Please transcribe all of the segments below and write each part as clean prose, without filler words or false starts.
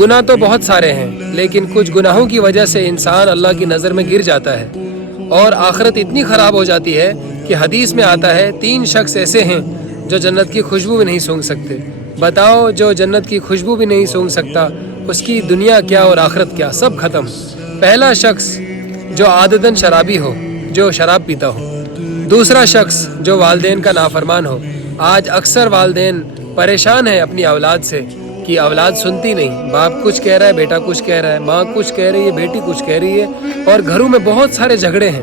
گناہ تو بہت سارے ہیں، لیکن کچھ گناہوں کی وجہ سے انسان اللہ کی نظر میں گر جاتا ہے اور آخرت اتنی خراب ہو جاتی ہے کہ حدیث میں آتا ہے 3 شخص ایسے ہیں جو جنت کی خوشبو بھی نہیں سونگھ سکتے۔ بتاؤ، جو جنت کی خوشبو بھی نہیں سونگھ سکتا اس کی دنیا کیا اور آخرت کیا، سب ختم۔ پہلا شخص جو عادتاً شرابی ہو، جو شراب پیتا ہو۔ دوسرا شخص جو والدین کا نافرمان ہو۔ آج اکثر والدین پریشان ہیں اپنی اولاد سے کہ اولاد سنتی نہیں، باپ کچھ کہہ رہا ہے، بیٹا کچھ کہہ رہا ہے، ماں کچھ کہہ رہی ہے، بیٹی کچھ کہہ رہی ہے، اور گھروں میں بہت سارے جھگڑے ہیں۔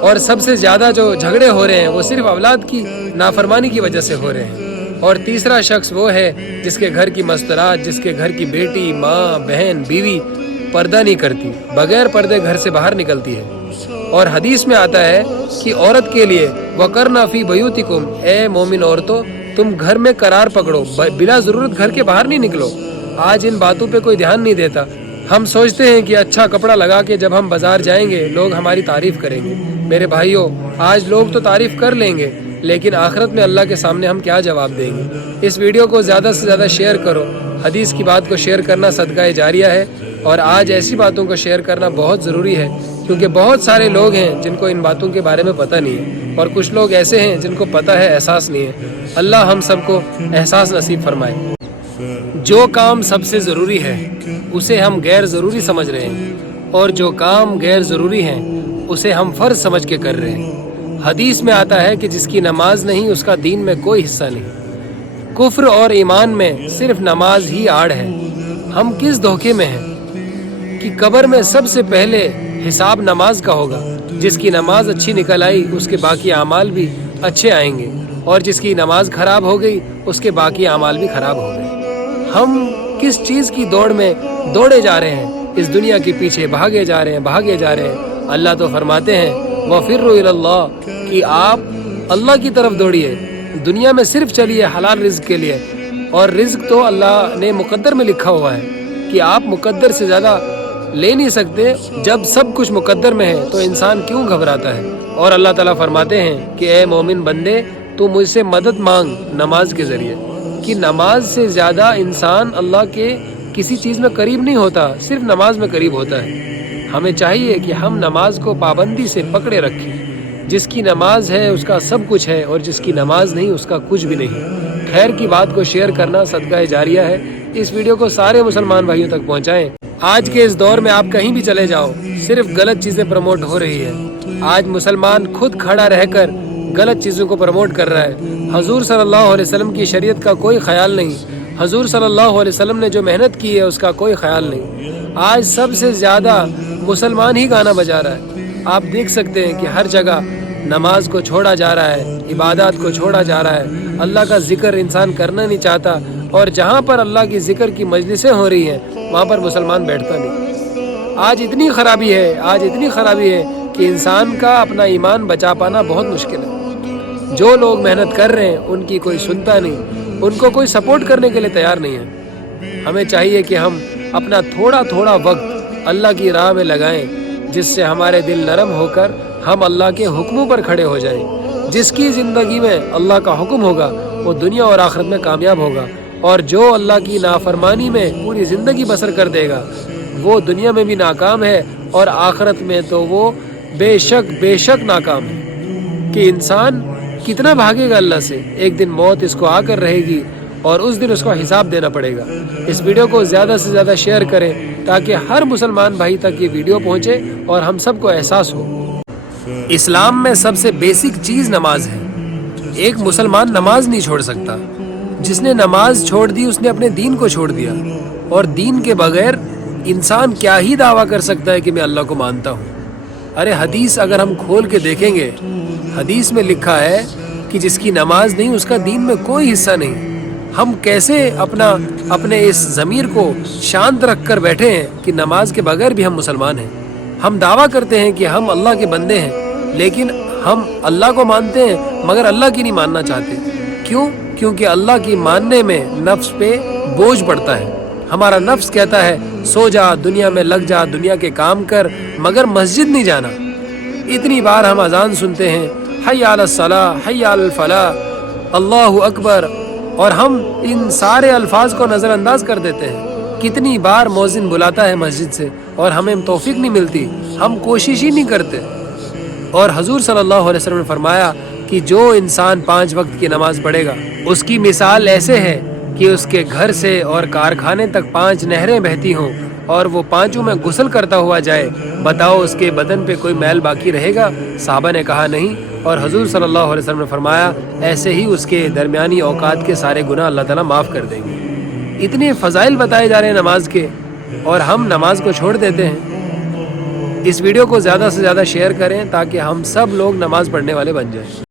اور سب سے زیادہ جو جھگڑے ہو رہے ہیں وہ صرف اولاد کی نافرمانی کی وجہ سے ہو رہے ہیں۔ اور تیسرا شخص وہ ہے جس کے گھر کی مستورات، جس کے گھر کی بیٹی، ماں، بہن، بیوی پردہ نہیں کرتی، بغیر پردے گھر سے باہر نکلتی ہے۔ اور حدیث میں آتا ہے کہ عورت کے لیے وَقَرْنَ فِي بُيُوتِكُمْ، اے مومن عورتوں تم گھر میں قرار پکڑو، بلا ضرورت گھر کے باہر نہیں نکلو۔ آج ان باتوں پہ کوئی دھیان نہیں دیتا۔ ہم سوچتے ہیں کہ اچھا کپڑا لگا کے جب ہم بازار جائیں گے لوگ ہماری تعریف کریں گے۔ میرے بھائیوں، آج لوگ تو تعریف کر لیں گے، لیکن آخرت میں اللہ کے سامنے ہم کیا جواب دیں گے؟ اس ویڈیو کو زیادہ سے زیادہ شیئر کرو۔ حدیث کی بات کو شیئر کرنا صدقہ جاریہ ہے، اور آج ایسی باتوں کو شیئر کرنا بہت ضروری ہے، کیونکہ بہت سارے لوگ ہیں جن کو ان باتوں کے بارے میں پتہ نہیں ہے، اور کچھ لوگ ایسے ہیں جن کو پتہ ہے، احساس نہیں ہے۔ اللہ ہم سب کو احساس نصیب فرمائے۔ جو کام سب سے ضروری ہے اسے ہم غیر ضروری سمجھ رہے ہیں، اور جو کام غیر ضروری ہیں اسے ہم فرض سمجھ کے کر رہے ہیں۔ حدیث میں آتا ہے کہ جس کی نماز نہیں اس کا دین میں کوئی حصہ نہیں۔ کفر اور ایمان میں صرف نماز ہی آڑ ہے۔ ہم کس دھوکے میں ہیں کہ قبر میں سب سے پہلے حساب نماز کا ہوگا۔ جس کی نماز اچھی نکل آئی اس کے باقی اعمال بھی اچھے آئیں گے، اور جس کی نماز خراب ہو گئی اس کے باقی اعمال بھی خراب ہو گئے۔ ہم کس چیز کی دوڑ میں دوڑے جا رہے ہیں؟ اس دنیا کے پیچھے بھاگے جا رہے ہیں۔ اللہ تو فرماتے ہیں وَفِرُّوا إِلَى اللَّهِ، کہ آپ اللہ کی طرف دوڑیے، دنیا میں صرف چلیے حلال رزق کے لیے، اور رزق تو اللہ نے مقدر میں لکھا ہوا ہے کہ آپ مقدر سے زیادہ لے نہیں سکتے۔ جب سب کچھ مقدر میں ہے تو انسان کیوں گھبراتا ہے؟ اور اللہ تعالیٰ فرماتے ہیں کہ اے مومن بندے تو مجھ سے مدد مانگ نماز کے ذریعے، کہ نماز سے زیادہ انسان اللہ کے کسی چیز میں قریب نہیں ہوتا، صرف نماز میں قریب ہوتا ہے۔ ہمیں چاہیے کہ ہم نماز کو پابندی سے پکڑے رکھیں۔ جس کی نماز ہے اس کا سب کچھ ہے، اور جس کی نماز نہیں اس کا کچھ بھی نہیں۔ خیر کی بات کو شیئر کرنا صدقہ جاریہ ہے۔ اس ویڈیو کو سارے مسلمان بھائیوں تک پہنچائیں۔ آج کے اس دور میں آپ کہیں بھی چلے جاؤ صرف غلط چیزیں پروموٹ ہو رہی ہے۔ آج مسلمان خود کھڑا رہ کر غلط چیزوں کو پروموٹ کر رہا ہے۔ حضور صلی اللہ علیہ وسلم کی شریعت کا کوئی خیال نہیں، حضور صلی اللہ علیہ وسلم نے جو محنت کی ہے اس کا کوئی خیال نہیں۔ آج سب سے زیادہ مسلمان ہی گانا بجا رہا ہے۔ آپ دیکھ سکتے ہیں کہ ہر جگہ نماز کو چھوڑا جا رہا ہے، عبادات کو چھوڑا جا رہا ہے، اللہ کا ذکر انسان کرنا نہیں چاہتا، اور جہاں پر اللہ کی ذکر کی مجلسیں ہو رہی ہیں وہاں پر مسلمان بیٹھتا نہیں۔ آج اتنی خرابی ہے کہ انسان کا اپنا ایمان بچا پانا بہت مشکل ہے۔ جو لوگ محنت کر رہے ہیں ان کی کوئی سنتا نہیں، ان کو کوئی سپورٹ کرنے کے لیے تیار نہیں ہے۔ ہمیں چاہیے کہ ہم اپنا تھوڑا وقت اللہ کی راہ میں لگائیں، جس سے ہمارے دل نرم ہو کر ہم اللہ کے حکموں پر کھڑے ہو جائیں۔ جس کی زندگی میں اللہ کا حکم ہوگا وہ دنیا اور آخرت میں کامیاب ہوگا، اور جو اللہ کی نافرمانی میں پوری زندگی بسر کر دے گا وہ دنیا میں بھی ناکام ہے، اور آخرت میں تو وہ بے شک ناکام ہے۔ کہ انسان کتنا بھاگے گا اللہ سے، ایک دن موت اس کو آ کر رہے گی، اور اس دن اس کو حساب دینا پڑے گا۔ اس ویڈیو کو زیادہ سے زیادہ شیئر کریں تاکہ ہر مسلمان بھائی تک یہ ویڈیو پہنچے اور ہم سب کو احساس ہو۔ اسلام میں سب سے بیسک چیز نماز ہے۔ ایک مسلمان نماز نہیں چھوڑ سکتا۔ جس نے نماز چھوڑ دی اس نے اپنے دین کو چھوڑ دیا، اور دین کے بغیر انسان کیا ہی دعویٰ کر سکتا ہے کہ میں اللہ کو مانتا ہوں؟ ارے حدیث اگر ہم کھول کے دیکھیں گے، حدیث میں لکھا ہے کہ جس کی نماز نہیں اس کا دین میں کوئی حصہ نہیں۔ ہم کیسے اپنے اس ضمیر کو شانت رکھ کر بیٹھے ہیں کہ نماز کے بغیر بھی ہم مسلمان ہیں؟ ہم دعویٰ کرتے ہیں کہ ہم اللہ کے بندے ہیں، لیکن ہم اللہ کو مانتے ہیں مگر اللہ کی نہیں ماننا چاہتے۔ کیوں؟ کیونکہ اللہ کی ماننے میں نفس پہ بوجھ پڑتا ہے۔ ہمارا نفس کہتا ہے سو جا، دنیا میں لگ جا، دنیا کے کام کر، مگر مسجد نہیں جانا۔ اتنی بار ہم اذان سنتے ہیں حی علی الصلاۃ، حی علی الفلاح، اللہ اکبر، اور ہم ان سارے الفاظ کو نظر انداز کر دیتے ہیں۔ کتنی بار مؤذن بلاتا ہے مسجد سے اور ہمیں توفیق نہیں ملتی، ہم کوشش ہی نہیں کرتے۔ اور حضور صلی اللہ علیہ وسلم نے فرمایا کہ جو انسان 5 وقت کی نماز پڑھے گا اس کی مثال ایسے ہے کہ اس کے گھر سے اور کارخانے تک 5 نہریں بہتی ہوں اور وہ 5 میں غسل کرتا ہوا جائے، بتاؤ اس کے بدن پہ کوئی میل باقی رہے گا؟ صحابہ نے کہا نہیں، اور حضور صلی اللہ علیہ وسلم نے فرمایا ایسے ہی اس کے درمیانی اوقات کے سارے گناہ اللہ تعالیٰ معاف کر دیں گے۔ اتنے فضائل بتائے جا رہے ہیں نماز کے، اور ہم نماز کو چھوڑ دیتے ہیں۔ اس ویڈیو کو زیادہ سے زیادہ شیئر کریں تاکہ ہم سب لوگ نماز پڑھنے والے بن جائیں۔